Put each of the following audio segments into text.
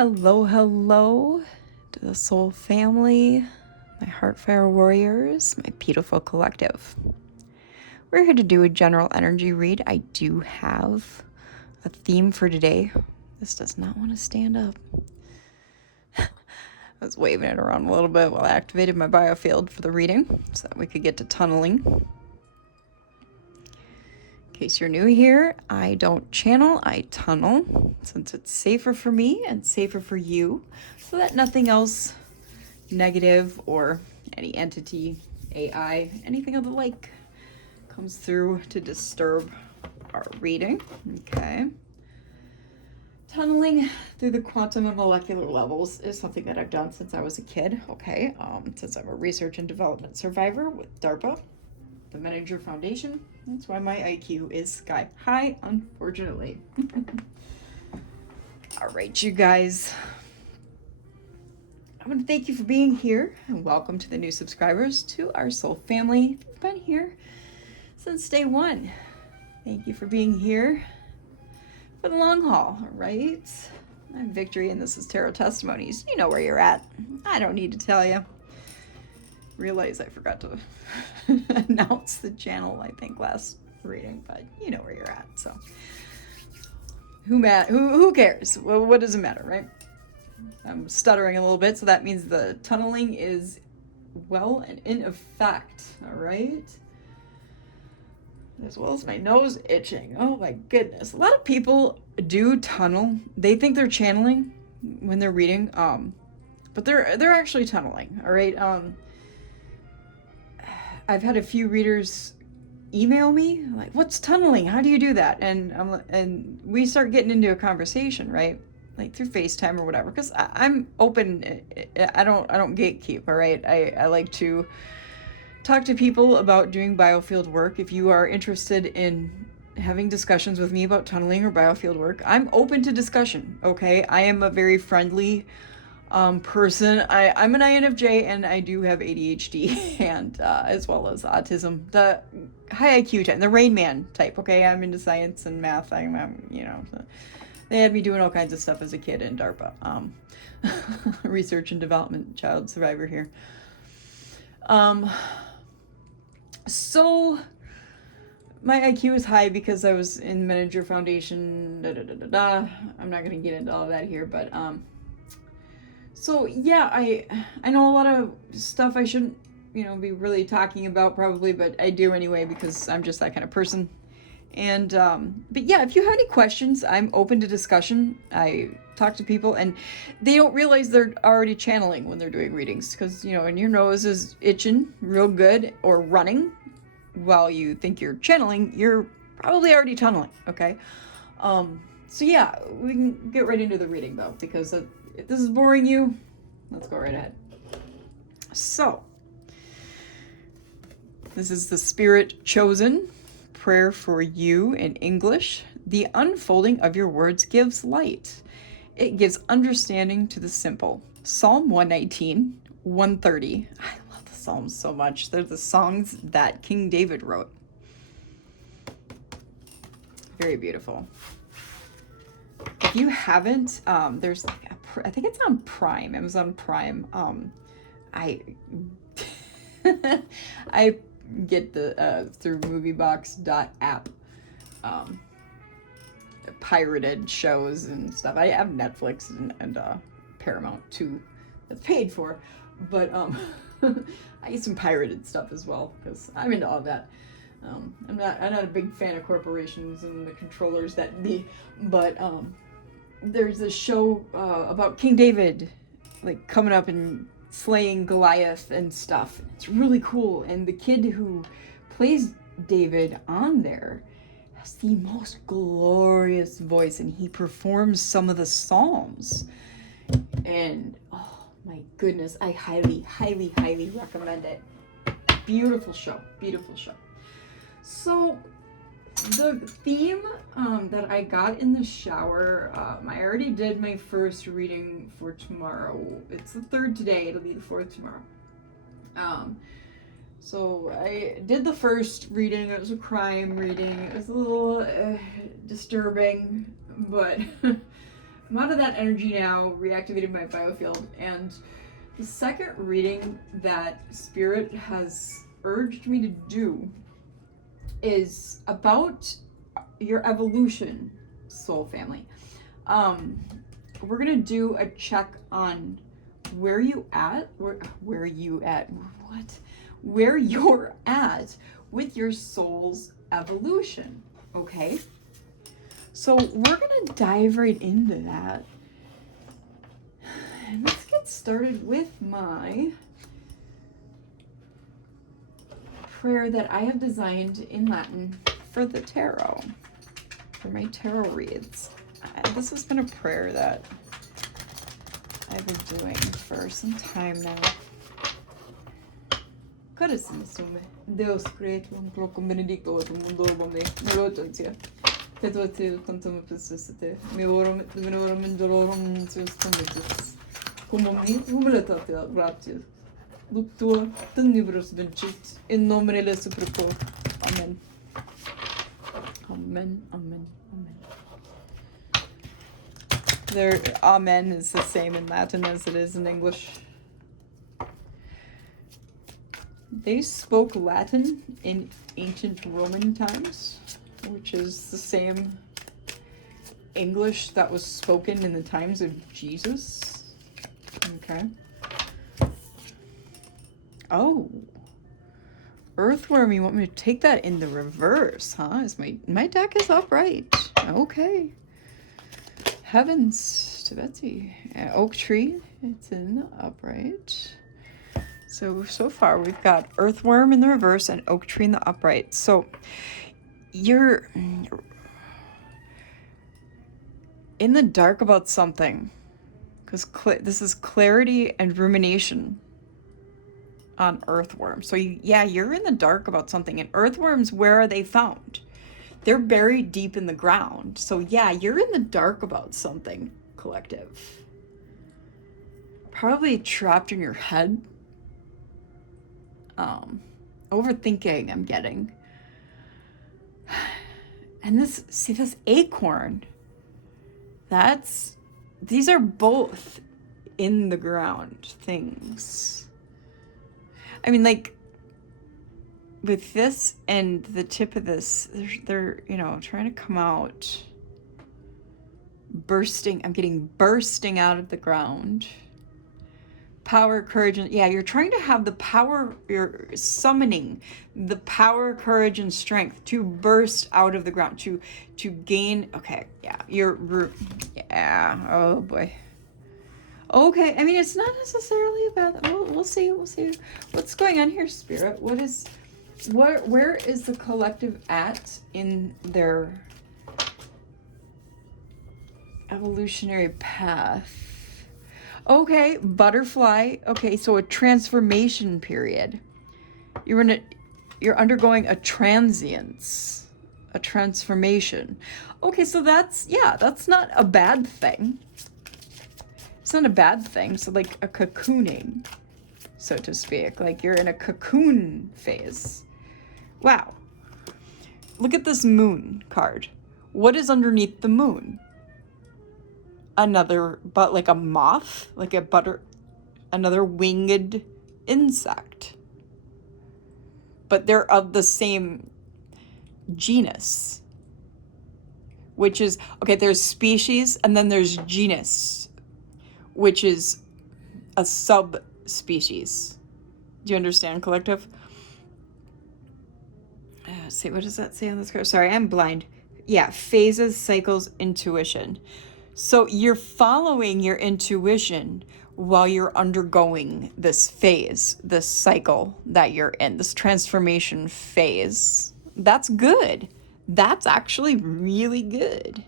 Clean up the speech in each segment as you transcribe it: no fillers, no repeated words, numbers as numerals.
Hello, hello to the soul family, my heartfire warriors, my beautiful collective. We're here to do a general energy read. I do have a theme for today. This does not want to stand up. I was waving it around a little bit while I activated my biofield for the reading so that we could get to tunneling. In case you're new here, I don't channel, I tunnel, since it's safer for me and safer for you, so that nothing else negative or any entity, AI, anything of the like comes through to disturb our reading. Okay. Tunneling through the quantum and molecular levels is something that I've done since I was a kid, okay? Since I'm a research and development survivor with DARPA, the Manager Foundation. That's why my IQ is sky high, unfortunately. All right, you guys. I want to thank you for being here and welcome to the new subscribers to our soul family. You've been here since day one. Thank you for being here for the long haul, all right? I'm Victory and this is Tarot Testimonies. You know where you're at. I don't need to tell you. Realize I forgot to announce the channel, I think, last reading, but you know where you're at, so who cares? Well, what does it matter, right? I'm stuttering a little bit, so that means the tunneling is well and in effect, all right? As well as my nose itching. Oh my goodness. A lot of people do tunnel. They think they're channeling when they're reading, but they're actually tunneling, all right? I've had a few readers email me like, "What's tunneling? How do you do that?" And we start getting into a conversation, right? Like through FaceTime or whatever, because I'm open. I don't gatekeep. All right, I like to talk to people about doing biofield work. If you are interested in having discussions with me about tunneling or biofield work, I'm open to discussion. Okay, I am a very friendly person. I'm an INFJ and I do have ADHD and as well as autism, the high IQ type, the Rain Man type. Okay, I'm into science and math. I'm you know, they had me doing all kinds of stuff as a kid in DARPA. Research and development child survivor here. So my IQ is high because I was in Manager Foundation. I'm not gonna get into all of that here, but so yeah, I know a lot of stuff I shouldn't, be really talking about probably, but I do anyway because I'm just that kind of person. And but yeah, if you have any questions, I'm open to discussion. I talk to people and they don't realize they're already channeling when they're doing readings because, and your nose is itching real good or running while you think you're channeling, you're probably already tunneling, okay? So yeah, we can get right into the reading though, because if this is boring you, let's go right ahead. So, this is the Spirit Chosen prayer for you in English. The unfolding of your words gives light. It gives understanding to the simple. Psalm 119, 130. I love the Psalms so much. They're the songs that King David wrote. Very beautiful. If you haven't, there's like I think it's on Prime, Amazon Prime. I I get the through moviebox.app pirated shows and stuff. I have Netflix and Paramount too, that's paid for, but I get some pirated stuff as well because I'm into all that. I'm not a big fan of corporations and the controllers that be, but there's a show about King David, like coming up and slaying Goliath and stuff. It's really cool, and the kid who plays David on there has the most glorious voice, and he performs some of the Psalms. And oh my goodness, I highly, highly, highly recommend it. Beautiful show, beautiful show. So the theme that I got in the shower, I already did my first reading for tomorrow. It's the third today, it'll be the fourth tomorrow. So I did the first reading. It was a crime reading. It was a little disturbing, but I'm out of that energy now, reactivated my biofield, and the second reading that Spirit has urged me to do is about your evolution, soul family. We're gonna do a check on where you're at with your soul's evolution, okay? So we're gonna dive right into that. And let's get started with my prayer that I have designed in Latin for the tarot, for my tarot reads. This has been a prayer that I've been doing for some time now. Carissimi sume, Deus creatum procum benedictor mundo omne, nerogentia. Petuatil tantum persisite, meorum et minorum indolorum seus conditus. Cum omni humilitate gratias. Luctua tenebros vincit, in nomine Jesu Christo. Amen. Amen, amen, amen. Their amen is the same in Latin as it is in English. They spoke Latin in ancient Roman times, which is the same English that was spoken in the times of Jesus. Okay. Oh. Earthworm, you want me to take that in the reverse, huh? My deck is upright. Okay. Heavens to Betsy. Oak tree, it's in the upright. So far we've got earthworm in the reverse and oak tree in the upright. So you're in the dark about something, because this is clarity and rumination on earthworm. So you're in the dark about something. And earthworms, where are they found? They're buried deep in the ground. So yeah, you're in the dark about something, collective. Probably trapped in your head. Overthinking, I'm getting. And this acorn, these are both in the ground things. I mean, like, with this and the tip of this, they're trying to come out, bursting. I'm getting bursting out of the ground. Power, courage, and you're trying to have the power, you're summoning the power, courage, and strength to burst out of the ground, to gain, oh boy. Okay, I mean, it's not necessarily about that. We'll see what's going on here, Spirit. Where is the collective at in their evolutionary path? Okay, butterfly. Okay, so a transformation period. You're undergoing a transience, a transformation. Okay, so that's not a bad thing. It's not a bad thing. So like a cocooning, so to speak. Like you're in a cocoon phase. Wow. Look at this moon card. What is underneath the moon? Like a moth, like another winged insect. But they're of the same genus, which is, there's species and then there's genus, which is a subspecies. Do you understand, collective? What does that say on this card? Sorry, I'm blind. Yeah, phases, cycles, intuition. So you're following your intuition while you're undergoing this phase, this cycle that you're in, this transformation phase. That's good. That's actually really good.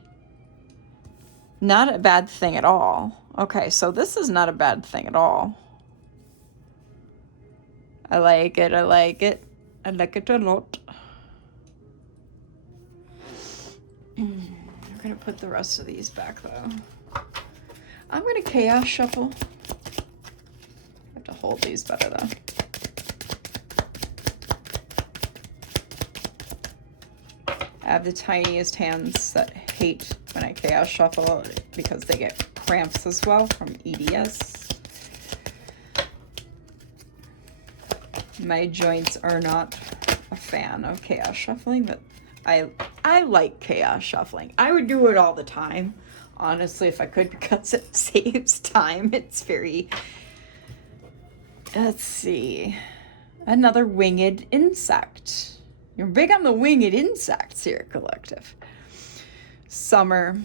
Not a bad thing at all. Okay, so this is not a bad thing at all. I like it. I like it a lot. I'm going to put the rest of these back, though. I'm going to chaos shuffle. I have to hold these better, though. I have the tiniest hands that hate when I chaos shuffle because they get cramps as well from EDS. My joints are not a fan of chaos shuffling, but I like chaos shuffling. I would do it all the time, honestly, if I could, because it saves time. It's very, let's see, another winged insect. You're big on the winged insects here, collective. Summer,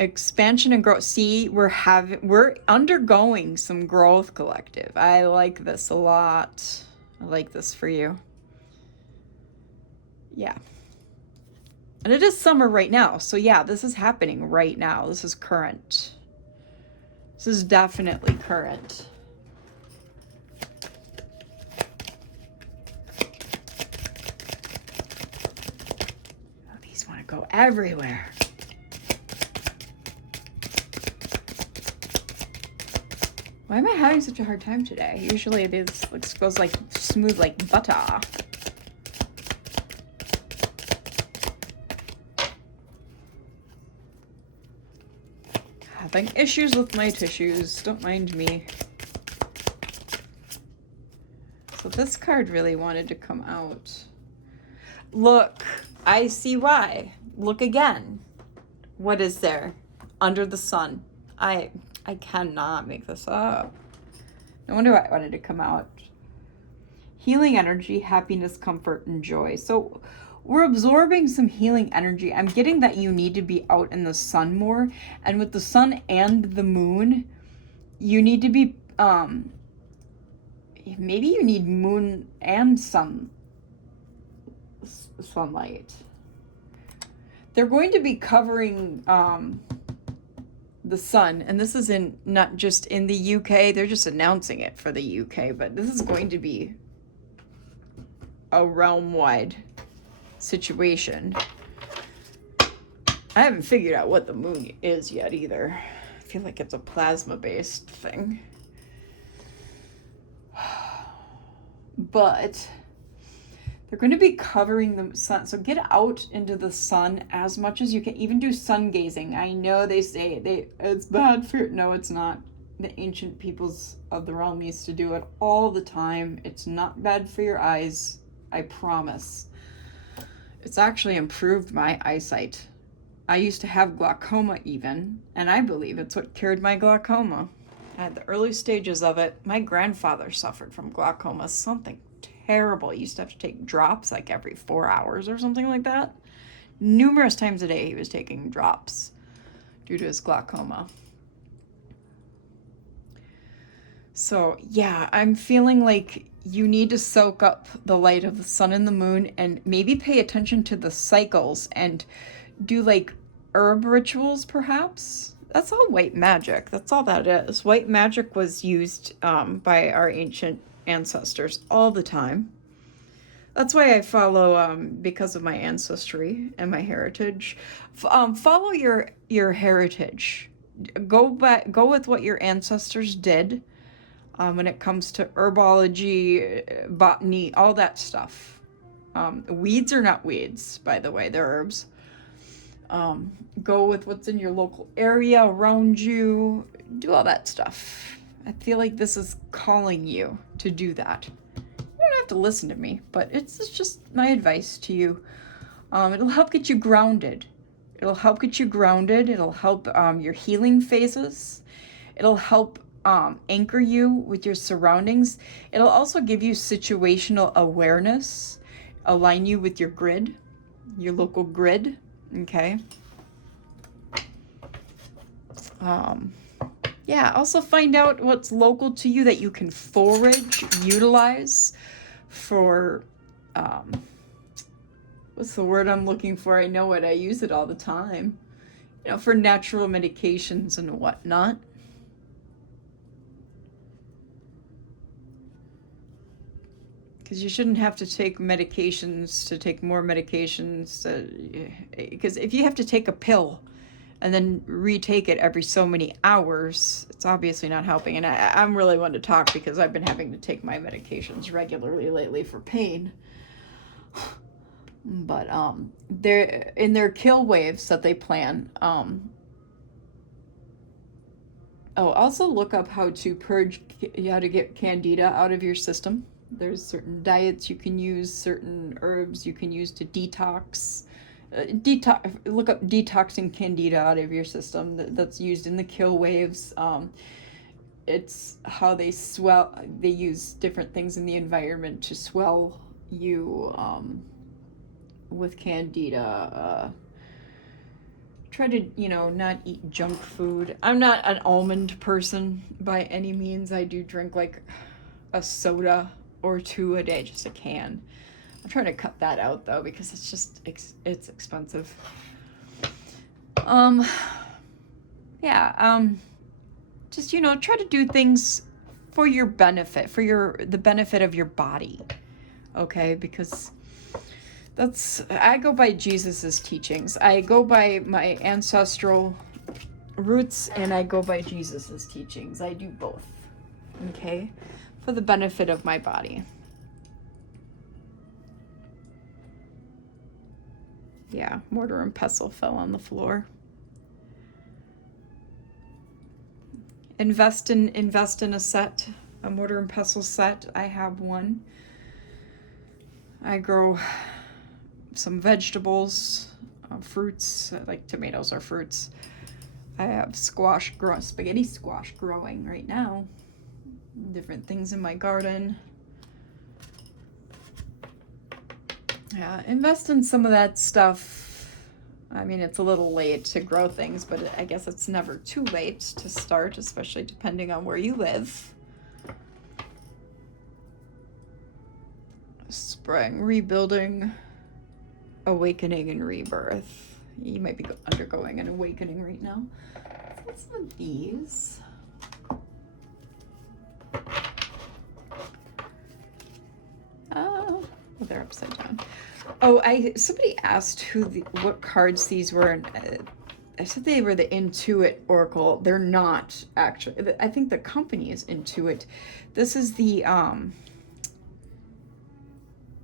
expansion and growth. See, we're undergoing some growth, collective. I like this a lot. I like this for you. Yeah. And it is summer right now. So yeah, this is happening right now. This is current. This is definitely current. Oh, these want to go everywhere. Why am I having such a hard time today? Usually this goes like smooth like butter. Having issues with my tissues, don't mind me. So this card really wanted to come out. Look, I see why. Look again. What is there? Under the sun. I cannot make this up. No wonder why I wanted to come out. Healing energy, happiness, comfort, and joy. So we're absorbing some healing energy. I'm getting that you need to be out in the sun more. And with the sun and the moon, you need to be, maybe you need moon and sunlight. They're going to be covering the sun, and this is not just in the UK, they're just announcing it for the UK, but this is going to be a realm-wide situation. I haven't figured out what the moon is yet either. I feel like it's a plasma-based thing. But they're going to be covering the sun. So get out into the sun as much as you can. Even do sun gazing. I know they say it's bad for... No, it's not. The ancient peoples of the realm used to do it all the time. It's not bad for your eyes. I promise. It's actually improved my eyesight. I used to have glaucoma even, and I believe it's what cured my glaucoma. At the early stages of it, my grandfather suffered from glaucoma, something terrible. He used to have to take drops like every 4 hours or something like that. Numerous times a day he was taking drops due to his glaucoma. So yeah, I'm feeling like you need to soak up the light of the sun and the moon and maybe pay attention to the cycles and do like herb rituals perhaps. That's all white magic. That's all that is. White magic was used by our ancient ancestors all the time. That's why I follow, because of my ancestry and my heritage. Follow your heritage. Go with what your ancestors did when it comes to herbology, botany, all that stuff. Weeds are not weeds, by the way, they're herbs. Go with what's in your local area around you. Do all that stuff. I feel like this is calling you to do that. You don't have to listen to me, but it's just my advice to you. It'll help get you grounded. It'll help get you grounded. It'll help your healing phases. It'll help anchor you with your surroundings. It'll also give you situational awareness, align you with your grid, your local grid. Okay. Yeah, also find out what's local to you that you can forage, utilize for, what's the word I'm looking for? I know it, I use it all the time. You know, for natural medications and whatnot. Because you shouldn't have to take medications to take more medications. Because if you have to take a pill and then retake it every so many hours, it's obviously not helping. And I'm really one to talk because I've been having to take my medications regularly lately for pain. But they're in their kill waves that they plan. Also look up how to how to get candida out of your system. There's certain diets you can use, certain herbs you can use to detox. Look up detoxing candida out of your system. That's used in the kill waves. It's how they swell. They use different things in the environment to swell you with candida. Try to, not eat junk food. I'm not an almond person by any means. I do drink like a soda or two a day, just a can. I'm trying to cut that out though because it's just it's expensive. Just try to do things for your benefit, for the benefit of your body. Okay, because I go by Jesus's teachings. I go by my ancestral roots and I go by Jesus's teachings. I do both. Okay? For the benefit of my body. Yeah, mortar and pestle fell on the floor. Invest in a set, a mortar and pestle set. I have one. I grow some vegetables, fruits, like tomatoes are fruits. I have spaghetti squash growing right now. Different things in my garden. Yeah, invest in some of that stuff. I mean, it's a little late to grow things, but I guess it's never too late to start, especially depending on where you live. Spring, rebuilding, awakening, and rebirth. You might be undergoing an awakening right now. Let's get some of these. Oh, they're upside down. Oh, somebody asked what cards these were, and I said they were the Intuit Oracle. They're not actually. I think the company is Intuit. This is the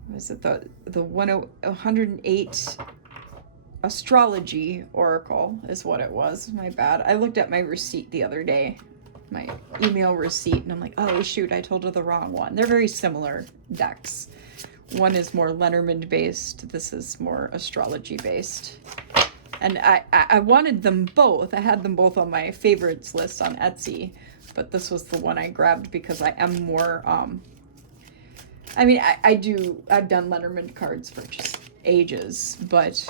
was it the 108 astrology oracle is what it was. My bad. I looked at my receipt the other day, my email receipt, and I'm like, oh shoot, I told her the wrong one. They're very similar decks. One is more Lenormand based. This is more astrology based. And I wanted them both. I had them both on my favorites list on Etsy, but this was the one I grabbed because I am more I've done Lenormand cards for just ages, but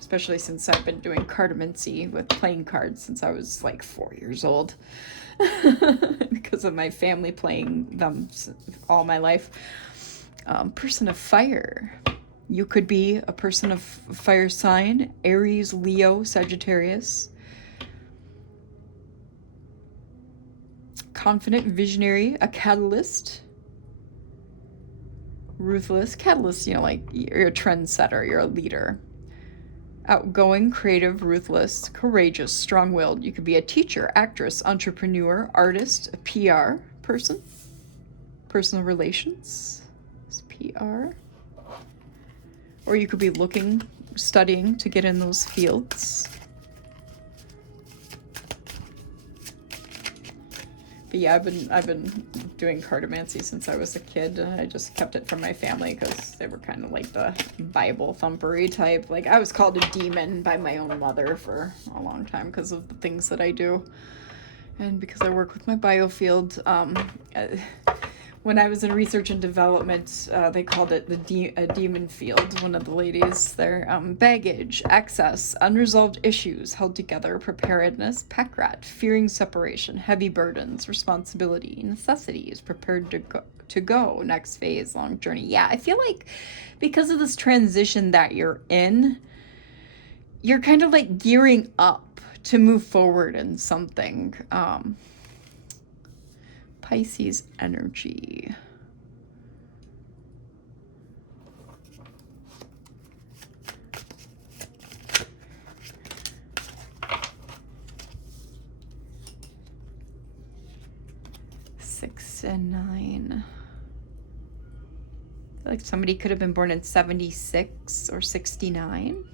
especially since I've been doing cartomancy with playing cards since I was like 4 years old because of my family playing them all my life. Person of fire. You could be a person of fire sign, Aries, Leo, Sagittarius. Confident, visionary, a catalyst. Ruthless. Catalyst, like you're a trendsetter, you're a leader. Outgoing, creative, ruthless, courageous, strong-willed. You could be a teacher, actress, entrepreneur, artist, a PR person. Personal relations is PR. Or you could be studying to get in those fields. But yeah, I've been doing cartomancy since I was a kid. I just kept it from my family because they were kind of like the Bible thumpery type. Like I was called a demon by my own mother for a long time because of the things that I do, and because I work with my biofield. When I was in research and development, they called it a demon field. One of the ladies there, baggage, excess, unresolved issues held together, preparedness, pack rat, fearing separation, heavy burdens, responsibility, necessities, prepared to go, next phase, long journey. Yeah, I feel like because of this transition that you're in, you're kind of like gearing up to move forward in something. Pisces energy. Six and 9. feel like somebody could have been born in 76 or 69.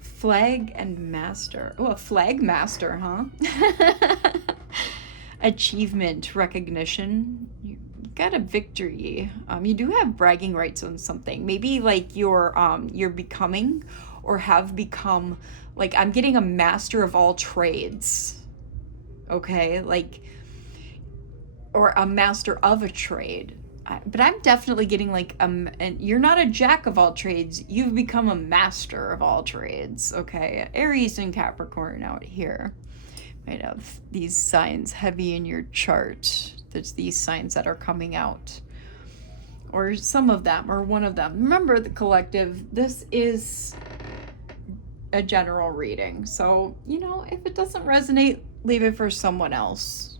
Flag and master. Oh, a flag master, huh? Achievement, recognition. You got a victory. You do have bragging rights on something. Maybe like you're becoming or have become, like, I'm getting a master of all trades. Okay, like, or a master of a trade. But I'm definitely getting like, and you're not a jack of all trades. You've become a master of all trades. Okay, Aries and Capricorn out here. Might have these signs heavy in your chart. There's these signs that are coming out, or some of them, or one of them. Remember, the collective, this is a general reading. So, you know, if it doesn't resonate, leave it for someone else.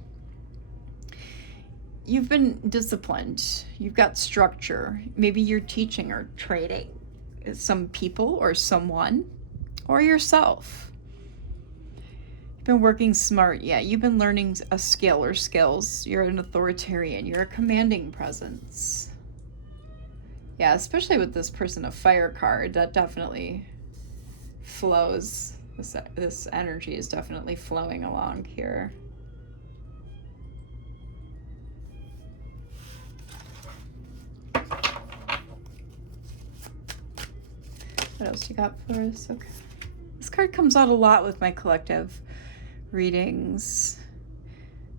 You've been disciplined. You've got structure. Maybe you're teaching or training some people or someone or yourself. You've been working smart. Yeah, you've been learning a skill or skills. You're an authoritarian. You're a commanding presence. Yeah, especially with this person of fire card, that definitely flows. This energy is definitely flowing along here. What else you got for us? Okay. This card comes out a lot with my collective readings.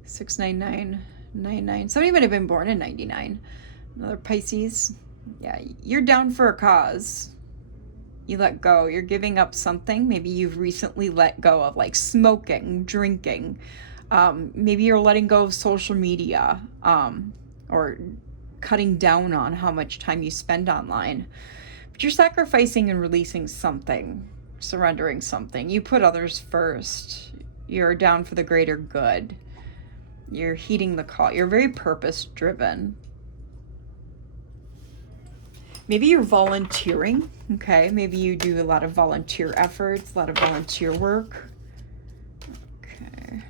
69999. Somebody might have been born in 99. Another Pisces. Yeah, you're down for a cause. You let go. You're giving up something. Maybe you've recently let go of, like, smoking, drinking. Maybe you're letting go of social media, or cutting down on how much time you spend online. But you're sacrificing and releasing something, surrendering something. You put others first. You're down for the greater good. You're heeding the call. You're very purpose-driven. Maybe you're volunteering, okay? Maybe you do a lot of volunteer efforts, a lot of volunteer work. Okay.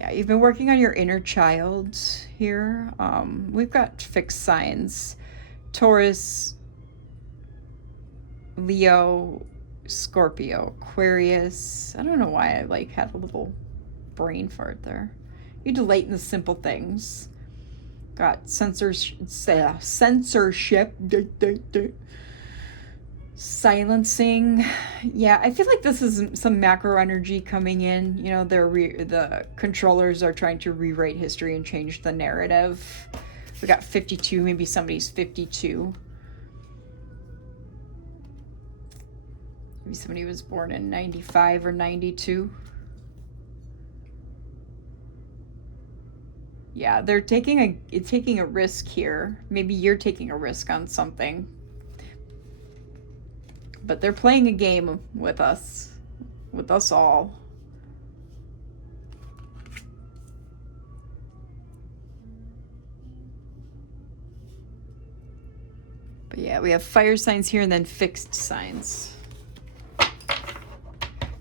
Yeah, you've been working on your inner child here. We've got fixed signs. Taurus, Leo, Scorpio, Aquarius. I don't know why I had a little brain fart there. You delight in the simple things. Got censorship, silencing. Yeah, I feel like this is some macro energy coming in. You know, the controllers are trying to rewrite history and change the narrative. We got 52, maybe somebody's 52. Maybe somebody was born in 95 or 92. Yeah, they're taking a risk here. Maybe you're taking a risk on something. But they're playing a game with us all. But yeah, we have fire signs here and then fixed signs.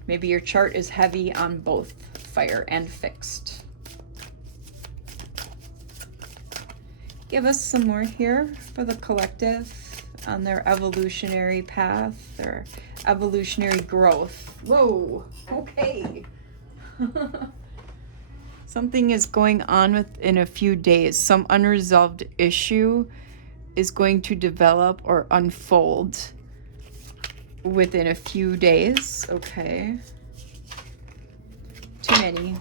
Maybe your chart is heavy on both fire and fixed. Give us some more here for the collective on their evolutionary path, their evolutionary growth. Whoa, okay. Something is going on within a few days. Some unresolved issue is going to develop or unfold within a few days. Okay. Too many.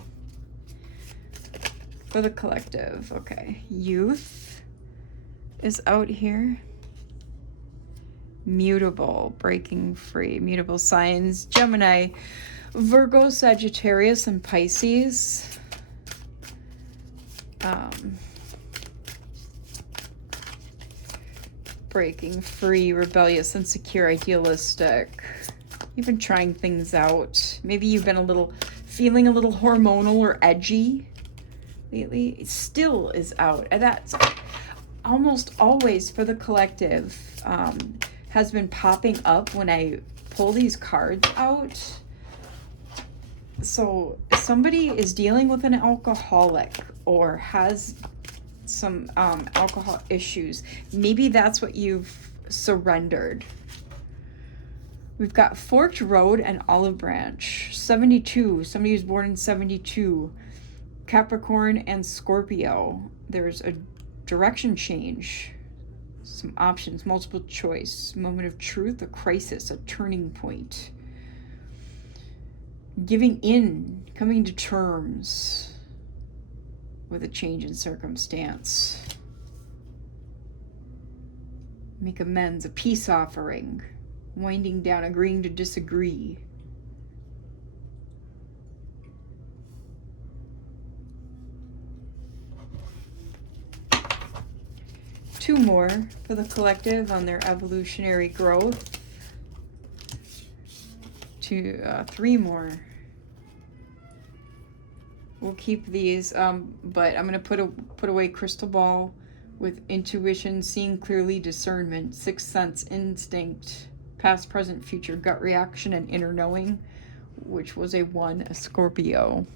For the collective, okay. Youth is out here. Mutable, breaking free, mutable signs. Gemini, Virgo, Sagittarius, and Pisces. Breaking free, rebellious, insecure, idealistic. You've been trying things out. Maybe you've been feeling a little hormonal or edgy lately. It still is out. And that's almost always for the collective, has been popping up when I pull these cards out. So somebody is dealing with an alcoholic or has some alcohol issues. Maybe that's what you've surrendered. We've got Forked Road and Olive Branch. 72. Somebody who's born in 72. Capricorn and Scorpio. There's a direction change. Some options. Multiple choice. Moment of truth. A crisis. A turning point. Giving in. Coming to terms with a change in circumstance. Make amends. A peace offering. Winding down, agreeing to disagree. Two more for the collective on their evolutionary growth. Three more. We'll keep these, but I'm gonna put away crystal ball with intuition, seeing clearly, discernment, sixth sense, instinct, past, present, future, gut reaction, and inner knowing, which was a 1, a Scorpio.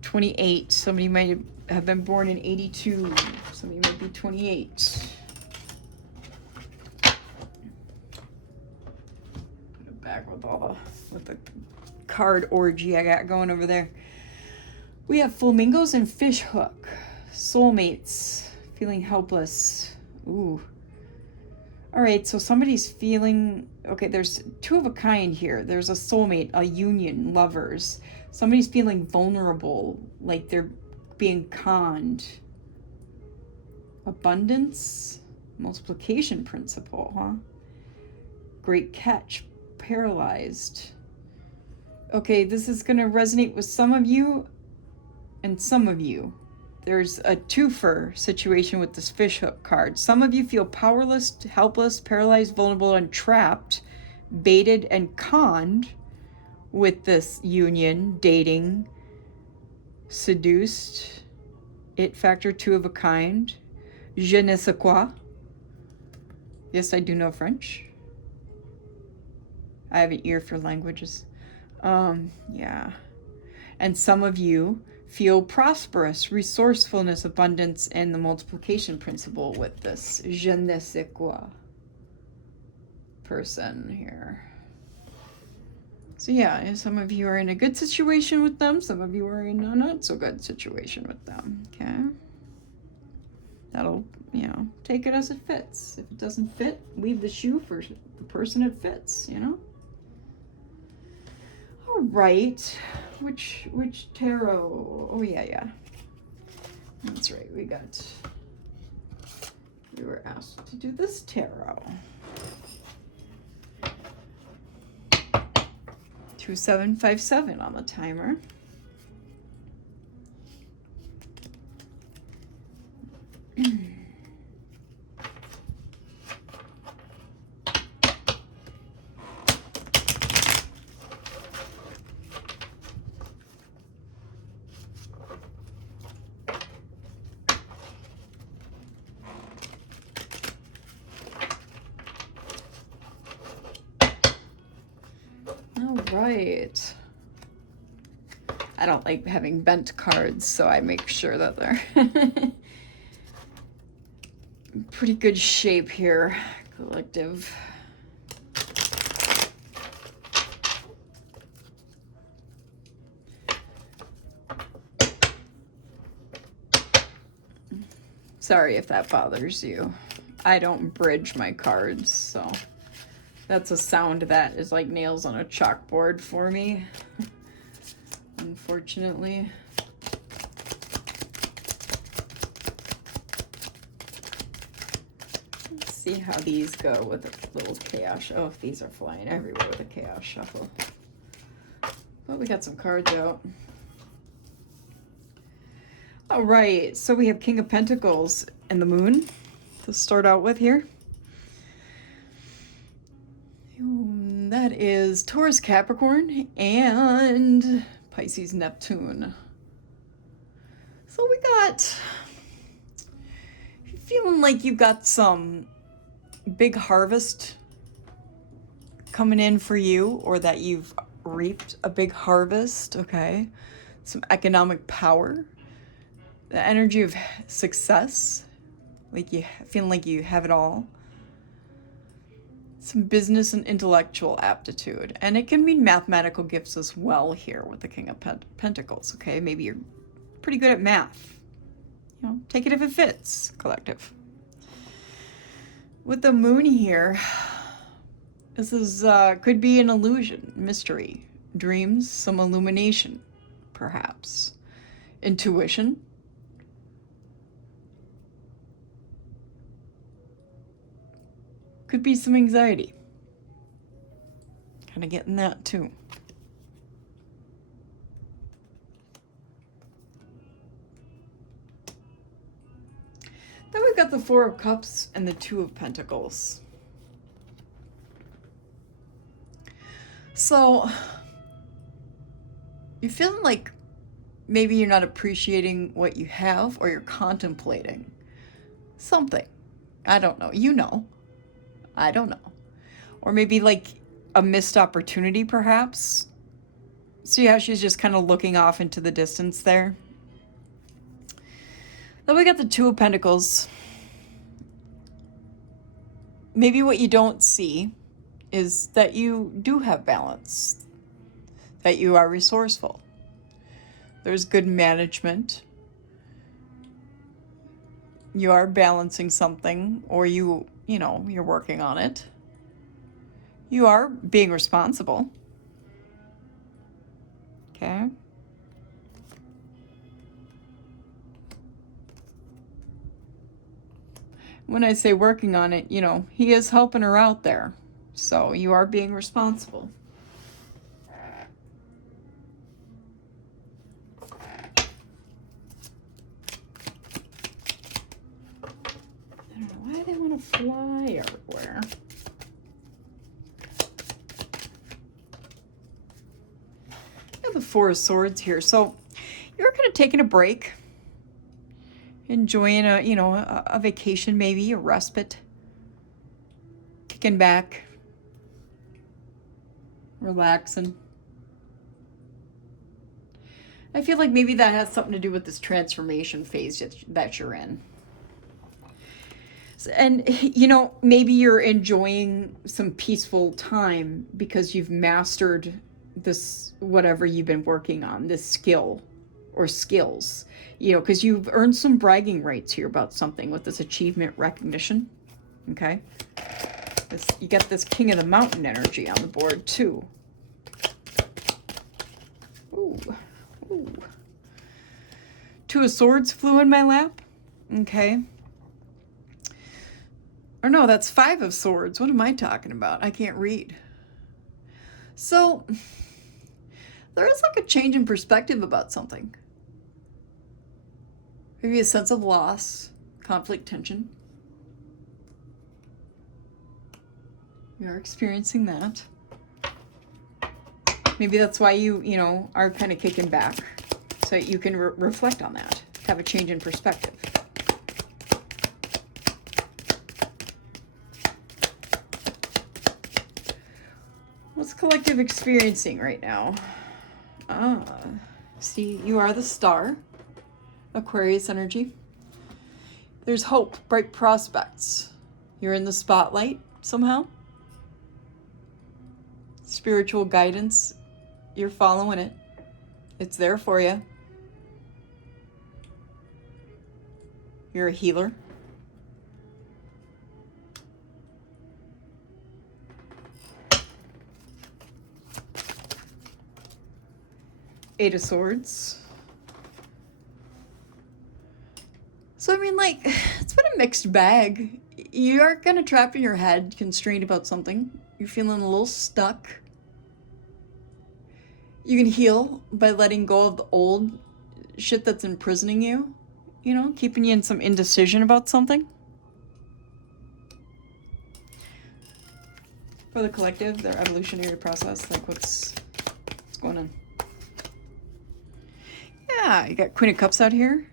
28, somebody might have been born in 82. Somebody might be 28. Put it back with the card orgy I got going over there. We have flamingos and fish hook. Soulmates, feeling helpless. Ooh. All right, so somebody's feeling, okay, there's two of a kind here. There's a soulmate, a union, lovers. Somebody's feeling vulnerable, like they're being conned. Abundance, multiplication principle, huh? Great catch, paralyzed. Okay, this is going to resonate with some of you and some of you. There's a twofer situation with this fishhook card. Some of you feel powerless, helpless, paralyzed, vulnerable, and trapped, baited and conned with this union, dating, seduced, it factor, two of a kind, je ne sais quoi. Yes, I do know French. I have an ear for languages. Yeah. And some of you feel prosperous, resourcefulness, abundance, and the multiplication principle with this je ne sais quoi person here. So yeah, some of you are in a good situation with them. Some of you are in a not so good situation with them. Okay. That'll, take it as it fits. If it doesn't fit, leave the shoe for the person it fits, All right. Which tarot? Oh, yeah. That's right. We were asked to do this tarot. 2757 on the timer. Right. I don't like having bent cards, so I make sure that they're in pretty good shape here, collective. Sorry if that bothers you. I don't bridge my cards, so that's a sound that is like nails on a chalkboard for me, unfortunately. Let's see how these go with a little chaos. Oh, these are flying everywhere with a chaos shuffle. But we got some cards out. All right, so we have King of Pentacles and the Moon to start out with here. That is Taurus, Capricorn, and Pisces, Neptune. So we got, feeling like you got some big harvest coming in for you, or that you've reaped a big harvest, okay? Some economic power. The energy of success, like you feeling like you have it all. Some business and intellectual aptitude. And it can mean mathematical gifts as well here with the King of Pentacles, okay? Maybe you're pretty good at math. You know, take it if it fits, collective. With the moon here, this is could be an illusion, mystery, dreams, some illumination, perhaps. Intuition. Could be some anxiety. Kind of getting that too. Then we've got the Four of Cups and the Two of Pentacles. So, you're feeling like maybe you're not appreciating what you have, or you're contemplating something. I don't know. You know. I don't know. Or maybe like a missed opportunity, perhaps. See how she's just kind of looking off into the distance there? Then we got the Two of Pentacles. Maybe what you don't see is that you do have balance, that you are resourceful. There's good management. You are balancing something, or you're working on it. You are being responsible. Okay. When I say working on it, he is helping her out there. So you are being responsible. I don't know why they want to fly everywhere. I have the Four of Swords here. So you're kind of taking a break. Enjoying a vacation, maybe a respite, kicking back, relaxing. I feel like maybe that has something to do with this transformation phase that you're in. And maybe you're enjoying some peaceful time because you've mastered this, whatever you've been working on, this skill or skills. Because you've earned some bragging rights here about something with this achievement recognition. Okay? You got this King of the Mountain energy on the board, too. Ooh. Ooh. Two of Swords flew in my lap. Okay. Or no, that's Five of Swords. What am I talking about? I can't read. So, there is like a change in perspective about something. Maybe a sense of loss, conflict, tension. You are experiencing that. Maybe that's why you are kind of kicking back, so you can reflect on that, have a change in perspective. What's collective experiencing right now? See, you are the Star. Aquarius energy. There's hope, bright prospects. You're in the spotlight somehow. Spiritual guidance. You're following it. It's there for you. You're a healer. Eight of Swords. So, it's been a mixed bag. You are kind of trapped in your head, constrained about something. You're feeling a little stuck. You can heal by letting go of the old shit that's imprisoning you, keeping you in some indecision about something. For the collective, their evolutionary process, what's going on? Yeah, you got Queen of Cups out here.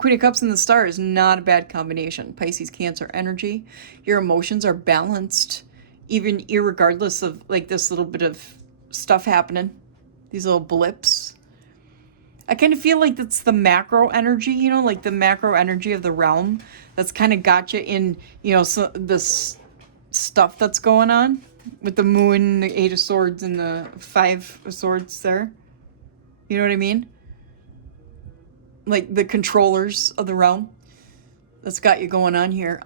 Queen of Cups and the Star is not a bad combination. Pisces, Cancer energy. Your emotions are balanced, even irregardless of this little bit of stuff happening. These little blips. I kind of feel like that's the macro energy, you know, like the macro energy of the realm that's kind of got you in, you know, so this stuff that's going on with the moon, the 8 of swords, and the 5 of swords there. You know what I mean? Like the controllers of the realm that's got you going on here.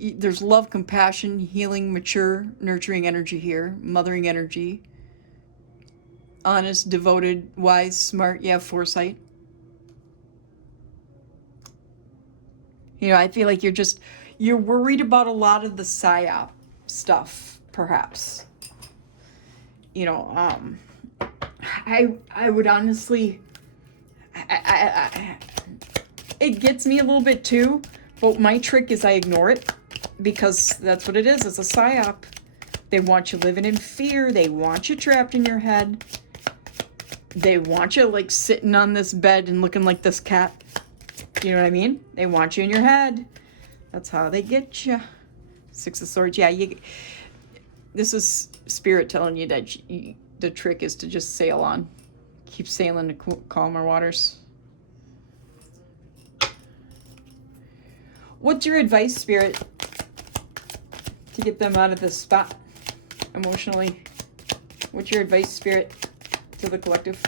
There's love, compassion, healing, mature, nurturing energy here, mothering energy, honest, devoted, wise, smart. You have foresight. You know, I feel like you're worried about a lot of the psyop stuff, perhaps. You know, I would honestly, it gets me a little bit too, but my trick is I ignore it because that's what it is. It's a psyop. They want you living in fear. They want you trapped in your head. They want you like sitting on this bed and looking like this cat. You know what I mean? They want you in your head. That's how they get you. 6 of Swords. Yeah, this is Spirit telling you that the trick is to just sail on. Keep sailing to calmer waters. What's your advice, Spirit, to get them out of this spot emotionally? What's your advice, Spirit, to the collective?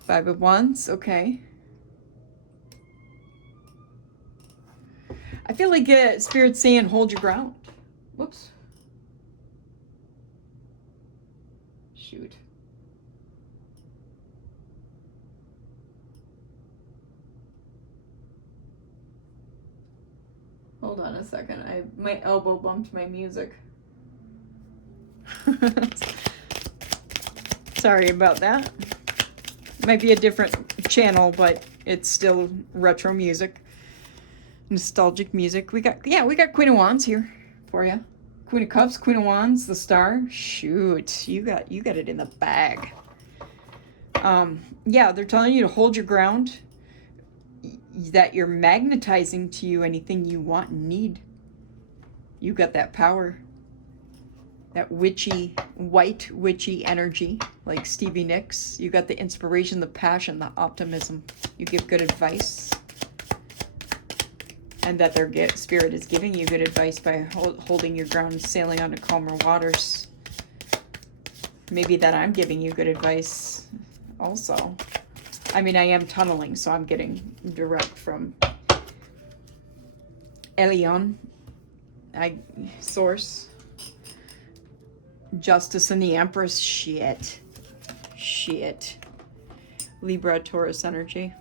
Five of Wands, okay. I feel like Spirit's saying hold your ground. Whoops. Shoot. Hold on a second. My elbow bumped my music. Sorry about that. Might be a different channel, but it's still retro music. Nostalgic music. We got Queen of Wands here for you. Queen of Cups, Queen of Wands, the Star. Shoot, you got it in the bag. Yeah, they're telling you to hold your ground. That you're magnetizing to you anything you want and need. You got that power. That white witchy energy, like Stevie Nicks. You got the inspiration, the passion, the optimism. You give good advice. And that their Spirit is giving you good advice by holding your ground and sailing onto calmer waters. Maybe that I'm giving you good advice also. I mean, I am tunneling, so I'm getting direct from Elion, source. Justice and the Empress. Shit. Libra, Taurus energy.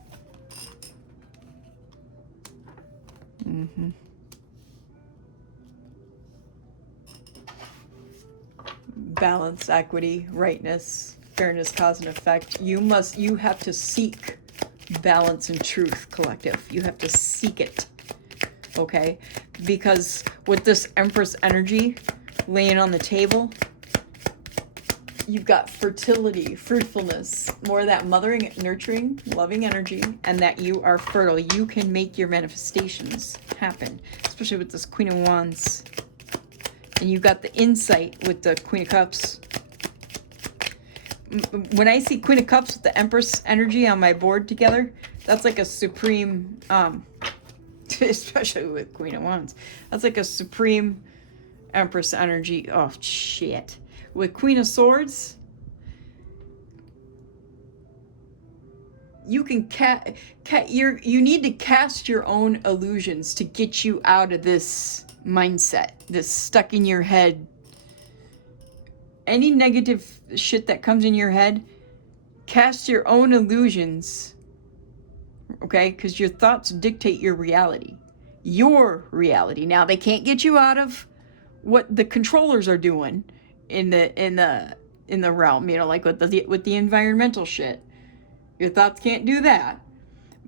Balance, equity, rightness, fairness, cause and effect. You have to seek balance and truth, collective. You have to seek it. Okay? Because with this Empress energy laying on the table, you've got fertility, fruitfulness, more of that mothering, nurturing, loving energy, and that you are fertile. You can make your manifestations happen, especially with this Queen of Wands. And you got the insight with the Queen of Cups. When I see Queen of Cups with the Empress energy on my board together, that's like a supreme, especially with Queen of Wands, that's like a supreme Empress energy. Oh, shit. With Queen of Swords, you can you need to cast your own illusions to get you out of this mindset, this stuck in your head. Any negative shit that comes in your head, cast your own illusions, okay? Because your thoughts dictate your reality. Your reality. Now, they can't get you out of what the controllers are doing in the realm, you know, like with the environmental shit. Your thoughts can't do that,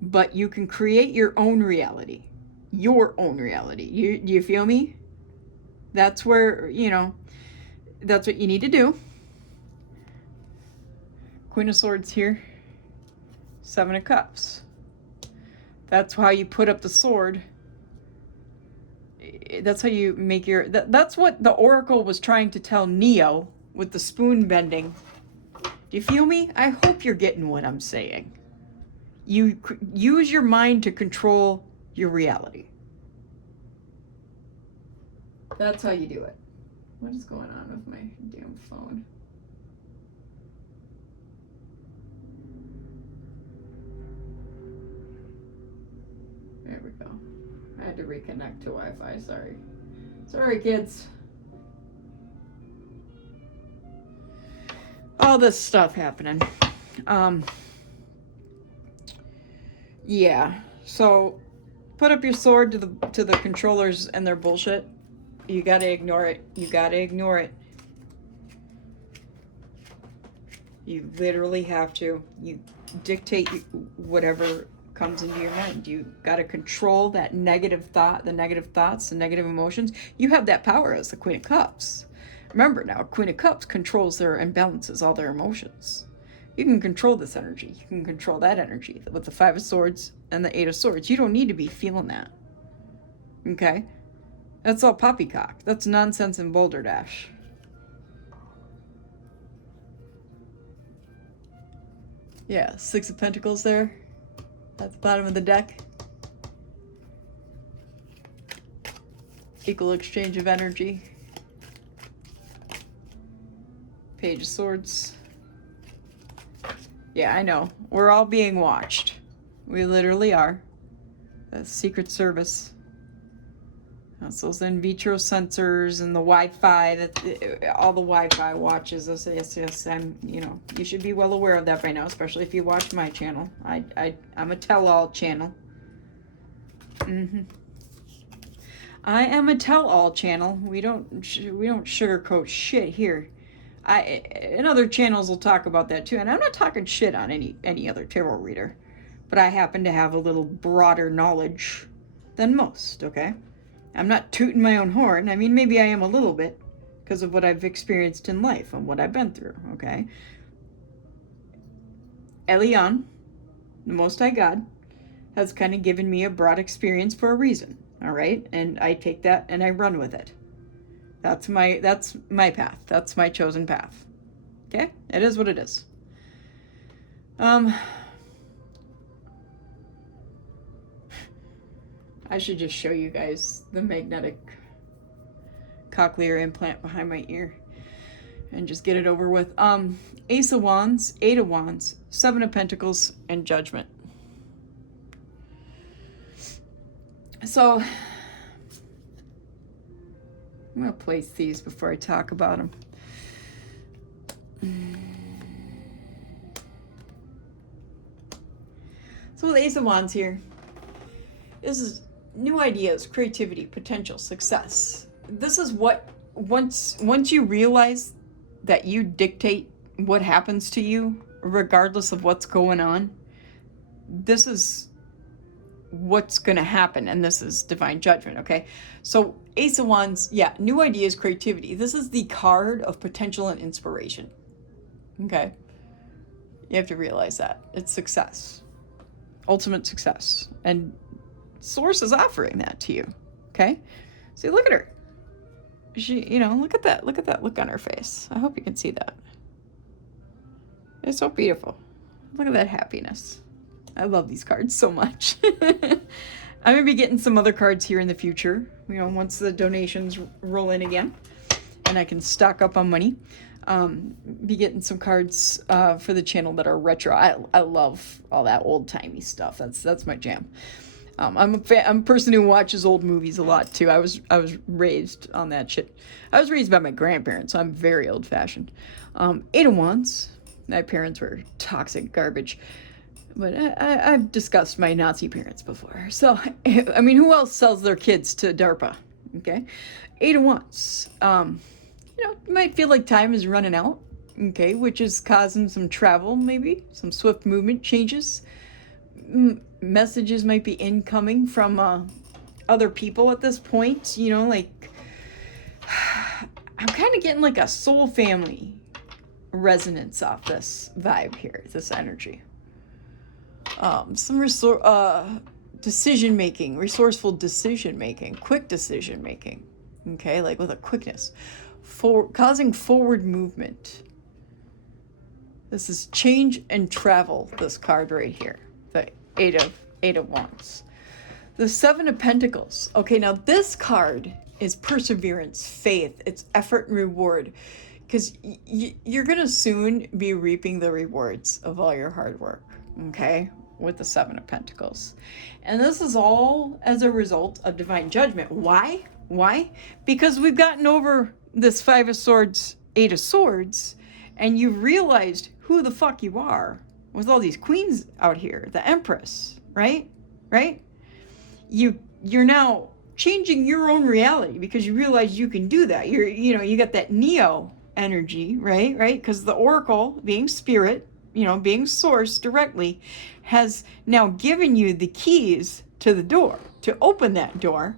but you can create your own reality. Your own reality. Do you feel me? That's where, you know, that's what you need to do. Queen of Swords here. 7 of Cups. That's how you put up the sword. That's how you make your... That's what the Oracle was trying to tell Neo with the spoon bending. Do you feel me? I hope you're getting what I'm saying. You use your mind to control your reality. That's how you do it. What is going on with my damn phone? There we go. I had to reconnect to Wi-Fi, sorry. Sorry, kids. All this stuff happening. Yeah. So put up your sword to the controllers and their bullshit. You gotta ignore it. You gotta ignore it. You literally have to. You dictate whatever comes into your mind. You gotta control that negative thought, the negative thoughts, the negative emotions. You have that power as the Queen of Cups. Remember now, Queen of Cups controls their and balances all their emotions. You can control this energy. You can control that energy with the Five of Swords and the Eight of Swords. You don't need to be feeling that. Okay? That's all poppycock. That's nonsense and boulder dash. Yeah, Six of Pentacles there at the bottom of the deck. Equal exchange of energy. Page of Swords. Yeah, I know. We're all being watched. We literally are. The Secret Service. That's those in vitro sensors and the Wi-Fi, all the Wi-Fi watches us. Yes, you should be well aware of that by now, especially if you watch my channel. I'm a tell-all channel. I am a tell-all channel. We don't sugarcoat shit here. And other channels will talk about that too. And I'm not talking shit on any other tarot reader, but I happen to have a little broader knowledge than most. Okay. I'm not tooting my own horn. I mean, maybe I am a little bit because of what I've experienced in life and what I've been through, okay? Elion, the Most High God, has kind of given me a broad experience for a reason, all right? And I take that and I run with it. That's my path. That's my chosen path, okay? It is what it is. I should just show you guys the magnetic cochlear implant behind my ear and just get it over with. Ace of Wands, Eight of Wands, Seven of Pentacles, and Judgment. So I'm going to place these before I talk about them. So with Ace of Wands here, this is new ideas, creativity, potential, success. This is what, once you realize that you dictate what happens to you, regardless of what's going on, this is what's going to happen, and this is divine judgment, okay? So Ace of Wands, yeah, new ideas, creativity. This is the card of potential and inspiration, okay? You have to realize that. It's success. Ultimate success. And Source is offering that to you, okay? See, look at her. She, look at that look on her face. I hope you can see that. It's so beautiful. Look at that happiness. I love these cards so much. I'm gonna be getting some other cards here in the future, once the donations roll in again and I can stock up on money. Be getting some cards for the channel that are retro. I love all that old-timey stuff. That's my jam. I'm a person who watches old movies a lot too. I was raised on that shit. I was raised by my grandparents, so I'm very old-fashioned. Eight of Wands. My parents were toxic garbage, but I've discussed my Nazi parents before. So, I mean, who else sells their kids to DARPA? Okay, Eight of Wands. You might feel like time is running out. Okay, which is causing some travel, maybe some swift movement changes. Messages might be incoming from other people at this point, like I'm kind of getting like a soul family resonance off this vibe here, this energy. Some decision making, resourceful decision making, quick decision making, okay, like with a quickness. causing forward movement. This is change and travel, this card right here. The Eight of Wands. The Seven of Pentacles. Okay, now this card is perseverance, faith, it's effort and reward. Because you're going to soon be reaping the rewards of all your hard work, okay, with the Seven of Pentacles. And this is all as a result of divine judgment. Why? Why? Because we've gotten over this Five of Swords, Eight of Swords, and you've realized who the fuck you are with all these queens out here, the Empress, right? Right? You're now changing your own reality because you realize you can do that. You got that Neo energy, right? Because the Oracle, being spirit, being source directly, has now given you the keys to the door, to open that door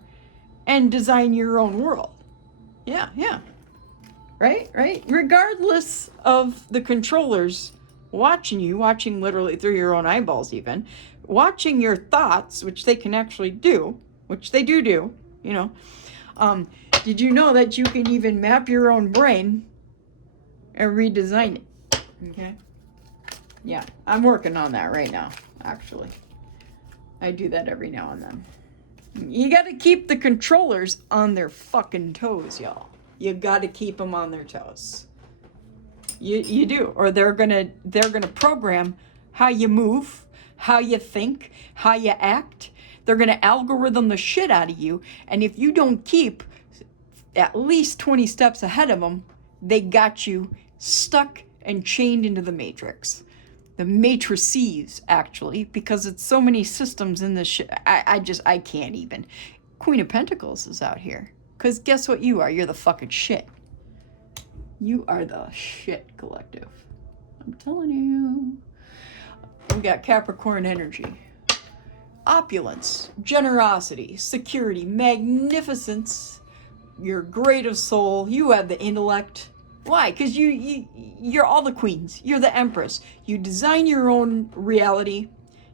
and design your own world. Yeah. Right? Regardless of the controllers watching you, watching literally through your own eyeballs even, watching your thoughts, which they can actually do, which they do, did you know that you can even map your own brain and redesign it? Okay. Yeah, I'm working on that right now, actually. I do that every now and then. You got to keep the controllers on their fucking toes, y'all. You got to keep them on their toes. You do, or they're gonna program how you move, how you think, how you act. They're gonna algorithm the shit out of you, and if you don't keep at least 20 steps ahead of them, they got you stuck and chained into the matrix. The matrices, actually, because it's so many systems in this shit. I can't even. Queen of Pentacles is out here. Because guess what you are? You're the fucking shit. You are the shit collective. I'm telling you. We got Capricorn energy. Opulence, generosity, security, magnificence. You're great of soul. You have the intellect. Why? Because you're all the queens. You're the Empress. You design your own reality.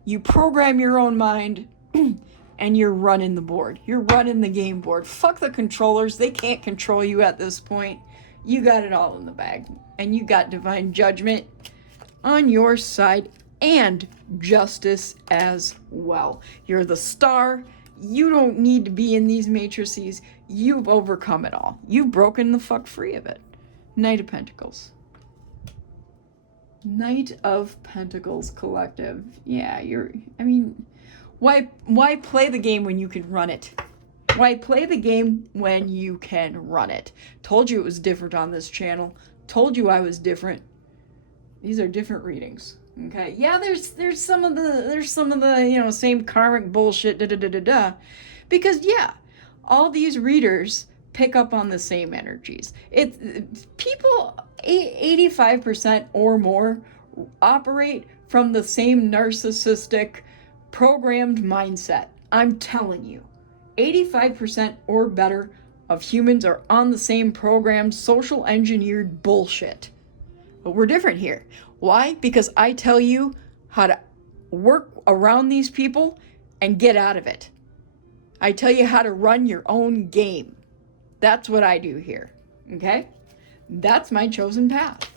You program your own mind. And you're running the board. You're running the game board. Fuck the controllers. They can't control you at this point. You got it all in the bag. And you got divine judgment on your side and justice as well. You're the star. You don't need to be in these matrices. You've overcome it all. You've broken the fuck free of it. Knight of Pentacles. Knight of Pentacles collective. Yeah, why play the game when you can run it? Why play the game when you can run it? Told you it was different on this channel. Told you I was different. These are different readings. Okay. Yeah, there's some of the same karmic bullshit because all these readers pick up on the same energies. People 85% or more operate from the same narcissistic programmed mindset. I'm telling you, 85% or better of humans are on the same programmed, social engineered bullshit. But we're different here. Why? Because I tell you how to work around these people and get out of it. I tell you how to run your own game. That's what I do here. Okay? That's my chosen path.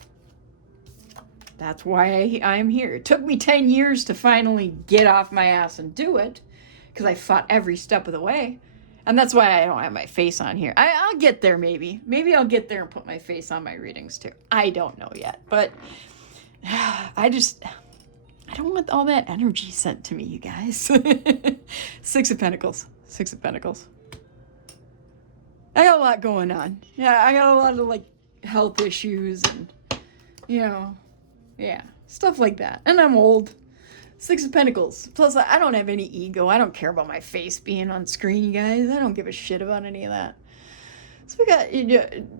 That's why I am here. It took me 10 years to finally get off my ass and do it, because I fought every step of the way. And that's why I don't have my face on here. I'll get there maybe. Maybe I'll get there and put my face on my readings too. I don't know yet. But I don't want all that energy sent to me, you guys. Six of Pentacles. I got a lot going on. Yeah, I got a lot of health issues and, stuff like that. And I'm old. Six of Pentacles. Plus, I don't have any ego. I don't care about my face being on screen, you guys. I don't give a shit about any of that. So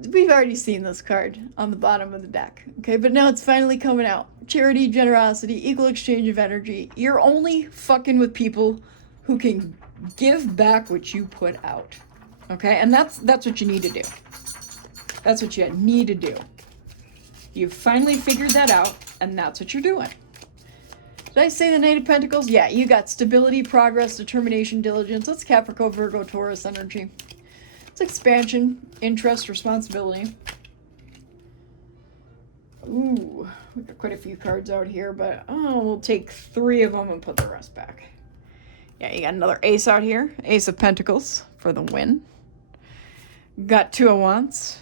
we've already seen this card on the bottom of the deck. Okay, but now it's finally coming out. Charity, generosity, equal exchange of energy. You're only fucking with people who can give back what you put out. Okay, and that's what you need to do. That's what you need to do. You've finally figured that out, and that's what you're doing. Did I say the Knight of Pentacles? Yeah, you got stability, progress, determination, diligence. That's Capricorn, Virgo, Taurus energy. It's expansion, interest, responsibility. Ooh, we got quite a few cards out here, but we'll take 3 of them and put the rest back. Yeah, you got another ace out here. Ace of Pentacles for the win. Got 2 of Wands.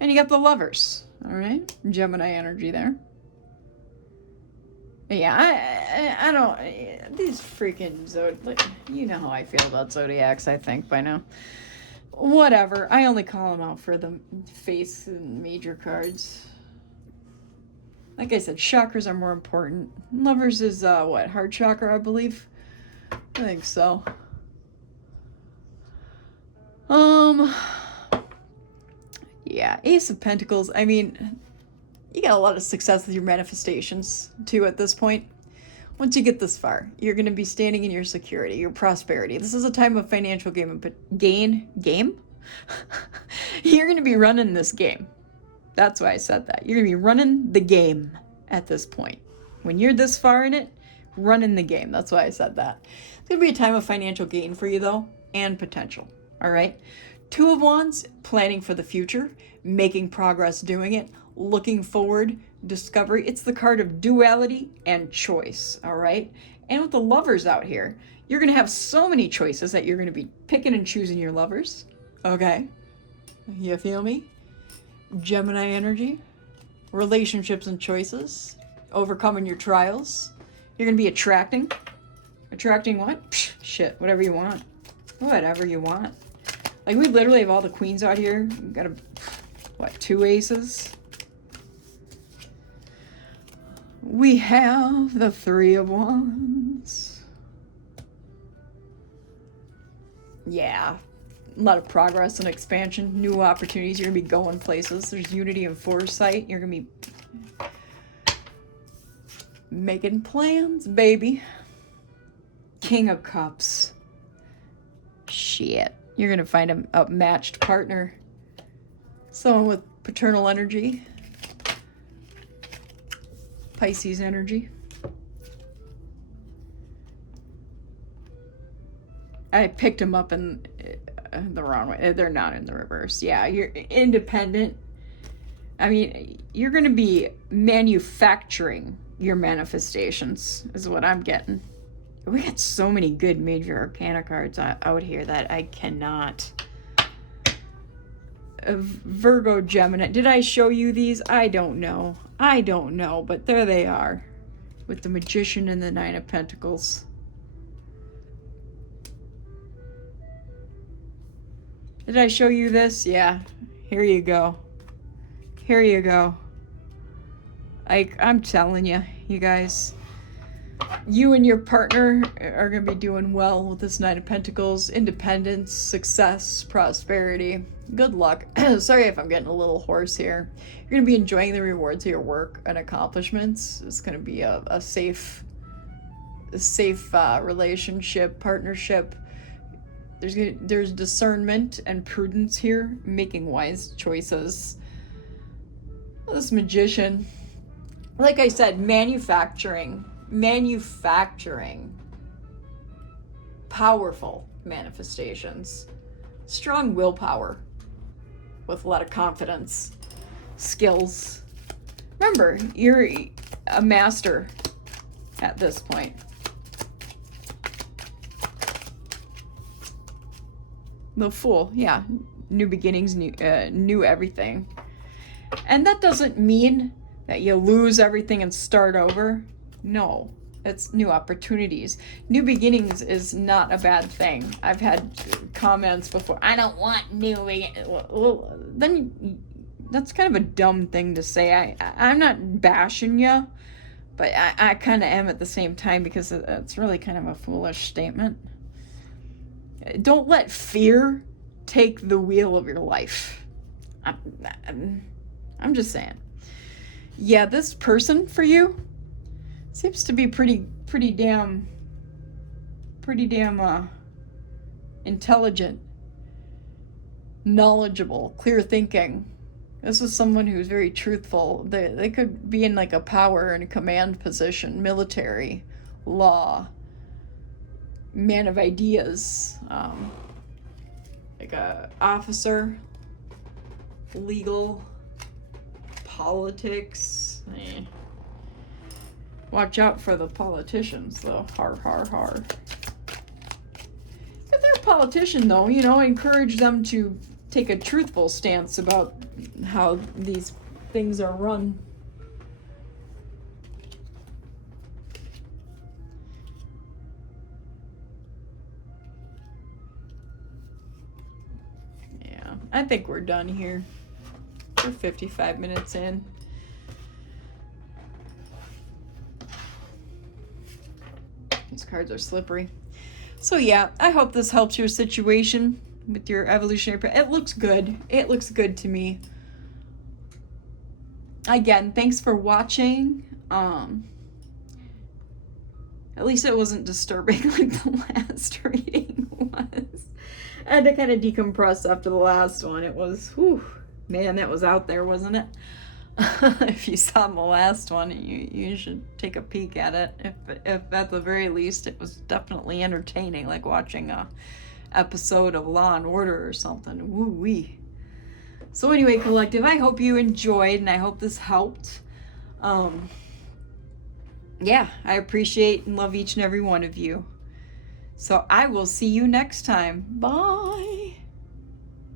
And you got the Lovers. All right, Gemini energy there. Yeah, I don't, these freaking you know how I feel about zodiacs, I think, by now. Whatever, I only call them out for the face and major cards. Like I said, chakras are more important. Lovers is, what, heart chakra, I believe? I think so. Yeah, Ace of Pentacles, I mean, you got a lot of success with your manifestations, too, at this point. Once you get this far, you're going to be standing in your security, your prosperity. This is a time of financial gain? You're going to be running this game. That's why I said that. You're going to be running the game at this point. When you're this far in it, running the game. That's why I said that. It's going to be a time of financial gain for you, though, and potential. All right? 2 of Wands, planning for the future, making progress doing it, looking forward, discovery. It's the card of duality and choice, all right? And with the Lovers out here, you're going to have so many choices that you're going to be picking and choosing your lovers, okay? You feel me? Gemini energy, relationships and choices, overcoming your trials. You're going to be attracting what? Psh, shit, whatever you want. Whatever you want. Like, we literally have all the queens out here. We've got, 2 aces? We have the 3 of Wands. Yeah. A lot of progress and expansion. New opportunities. You're going to be going places. There's unity and foresight. You're going to be making plans, baby. King of Cups. Shit. You're going to find a matched partner. Someone with paternal energy. Pisces energy. I picked them up in the wrong way. They're not in the reverse. Yeah, you're independent. I mean, you're going to be manufacturing your manifestations, is what I'm getting. We got so many good major arcana cards out here that I cannot. Virgo, Gemini. Did I show you these? I don't know. But there they are. With the Magician and the 9 of Pentacles. Did I show you this? Yeah. Here you go. I'm telling you, you guys. You and your partner are going to be doing well with this 9 of Pentacles. Independence, success, prosperity. Good luck. Sorry if I'm getting a little hoarse here. You're going to be enjoying the rewards of your work and accomplishments. It's going to be a safe relationship, partnership. There's discernment and prudence here, making wise choices. This Magician, like I said, manufacturing powerful manifestations, strong willpower with a lot of confidence, skills. Remember, you're a master at this point. The Fool, yeah, new beginnings, new everything. And that doesn't mean that you lose everything and start over. No, it's new opportunities. New beginnings is not a bad thing. I've had comments before, I don't want new beginnings. Well, then that's kind of a dumb thing to say. I'm not bashing you, but I kind of am at the same time, because it's really kind of a foolish statement. Don't let fear take the wheel of your life. I'm just saying. Yeah, this person for you seems to be pretty damn intelligent, knowledgeable, clear thinking. This is someone who's very truthful. They could be in like a power and a command position, military, law, man of ideas, like a officer, legal, politics. Watch out for the politicians, though. Har, har, har. If they're a politician, though, you know, encourage them to take a truthful stance about how these things are run. Yeah, I think we're done here. We're 55 minutes in. These cards are slippery. So yeah, I hope this helps your situation with your evolutionary. It looks good. It looks good to me. Again, thanks for watching. At least it wasn't disturbing like the last reading was. I had to kind of decompress after the last one. It was, whew, man, that was out there, wasn't it? If you saw the last one, you should take a peek at it. If at the very least it was definitely entertaining, like watching a episode of Law and Order or something. Woo-wee. So anyway, collective, I hope you enjoyed, and I hope this helped. Yeah, I appreciate and love each and every one of you. So I will see you next time. Bye.